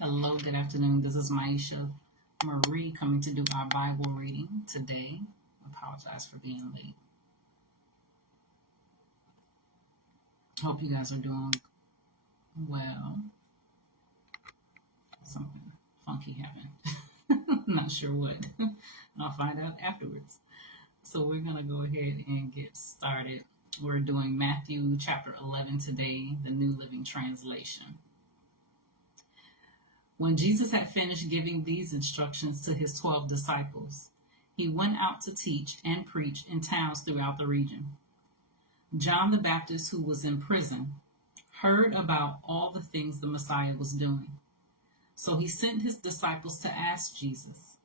Hello, good afternoon. This is Myesha Marie coming to do our Bible reading today. I apologize for being late. Hope you guys are doing well. Something funky happened. Not sure what. I'll find out afterwards. So we're going to go ahead and get started. We're doing Matthew chapter 11 today, the New Living Translation. When Jesus had finished giving these instructions to his 12 disciples, he went out to teach and preach in towns throughout the region. John the Baptist, who was in prison, heard about all the things the Messiah was doing. So he sent his disciples to ask Jesus,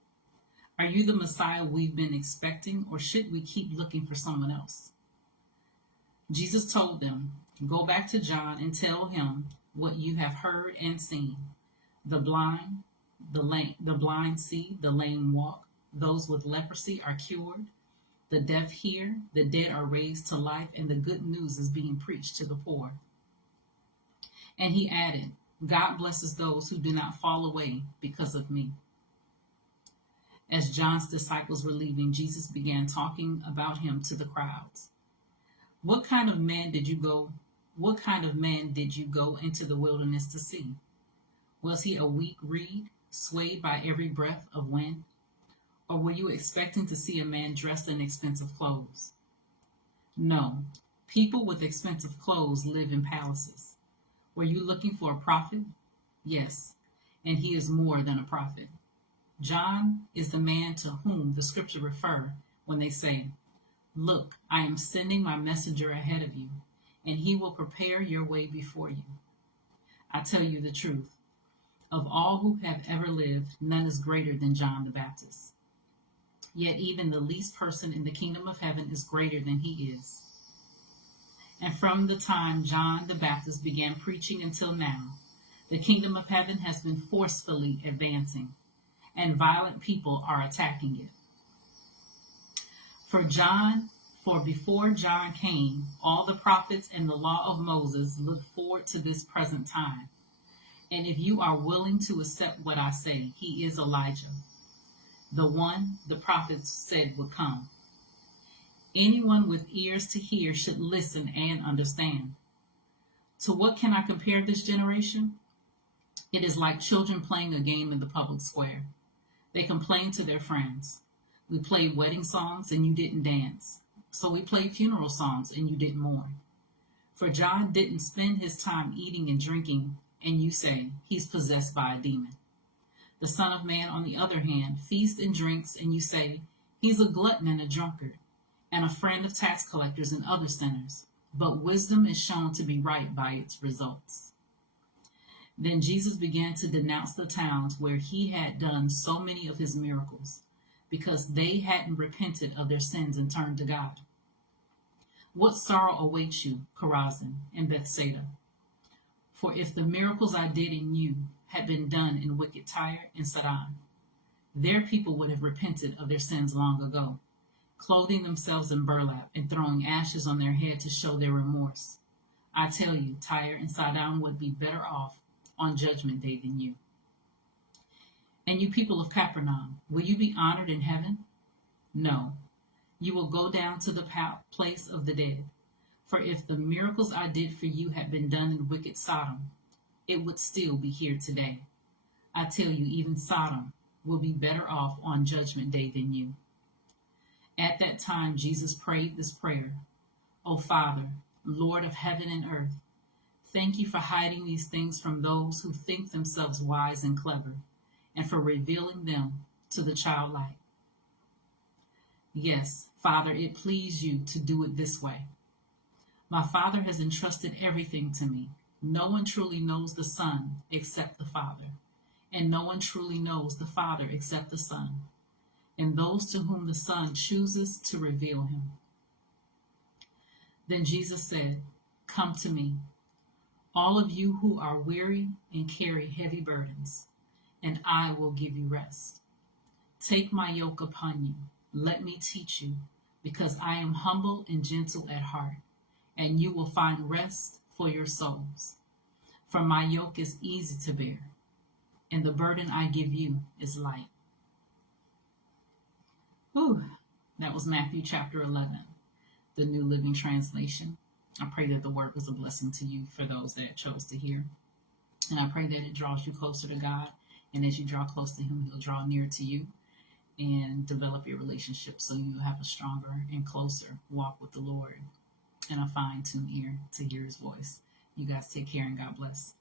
"Are you the Messiah we've been expecting, or should we keep looking for someone else?" Jesus told them, "Go back to John and tell him what you have heard and seen. The blind see, the lame walk, those with leprosy are cured, the deaf hear, the dead are raised to life, and the good news is being preached to the poor." And he added, "God blesses those who do not fall away because of me." As John's disciples were leaving, Jesus began talking about him to the crowds. What kind of man did you go into the wilderness to see? Was he a weak reed, swayed by every breath of wind? Or were you expecting to see a man dressed in expensive clothes? No, people with expensive clothes live in palaces. Were you looking for a prophet? Yes, and he is more than a prophet. John is the man to whom the scripture refer when they say, "Look, I am sending my messenger ahead of you, and he will prepare your way before you." I tell you the truth. Of all who have ever lived, none is greater than John the Baptist. Yet even the least person in the kingdom of heaven is greater than he is. And from the time John the Baptist began preaching until now, the kingdom of heaven has been forcefully advancing, and violent people are attacking it. For before John came, all the prophets and the law of Moses looked forward to this present time. And if you are willing to accept what I say, he is Elijah, the one the prophets said would come. Anyone with ears to hear should listen and understand. To what can I compare this generation? It is like children playing a game in the public square. They complain to their friends, "We played wedding songs and you didn't dance. So we played funeral songs and you didn't mourn." For John didn't spend his time eating and drinking, and you say, "He's possessed by a demon." The Son of Man, on the other hand, feasts and drinks, and you say, "He's a glutton and a drunkard, and a friend of tax collectors and other sinners." But wisdom is shown to be right by its results. Then Jesus began to denounce the towns where he had done so many of his miracles, because they hadn't repented of their sins and turned to God. What sorrow awaits you, Chorazin and Bethsaida! For if the miracles I did in you had been done in wicked Tyre and Sidon, their people would have repented of their sins long ago, clothing themselves in burlap and throwing ashes on their head to show their remorse. I tell you, Tyre and Sidon would be better off on Judgment Day than you. And you people of Capernaum, will you be honored in heaven? No, you will go down to the place of the dead. For if the miracles I did for you had been done in wicked Sodom, it would still be here today. I tell you, even Sodom will be better off on Judgment Day than you. At that time, Jesus prayed this prayer: "O Father, Lord of heaven and earth, thank you for hiding these things from those who think themselves wise and clever, and for revealing them to the childlike. Yes, Father, it pleased you to do it this way. My Father has entrusted everything to me. No one truly knows the Son except the Father, and no one truly knows the Father except the Son, and those to whom the Son chooses to reveal him." Then Jesus said, "Come to me, all of you who are weary and carry heavy burdens, and I will give you rest. Take my yoke upon you. Let me teach you, because I am humble and gentle at heart, and you will find rest for your souls. For my yoke is easy to bear, and the burden I give you is light. Whew. That was Matthew chapter 11, the New Living Translation. I pray that the word was a blessing to you for those that chose to hear. And I pray that it draws you closer to God. And as you draw close to Him, He'll draw near to you and develop your relationship so you'll have a stronger and closer walk with the Lord and a fine-tuned ear to hear His voice. You guys take care and God bless.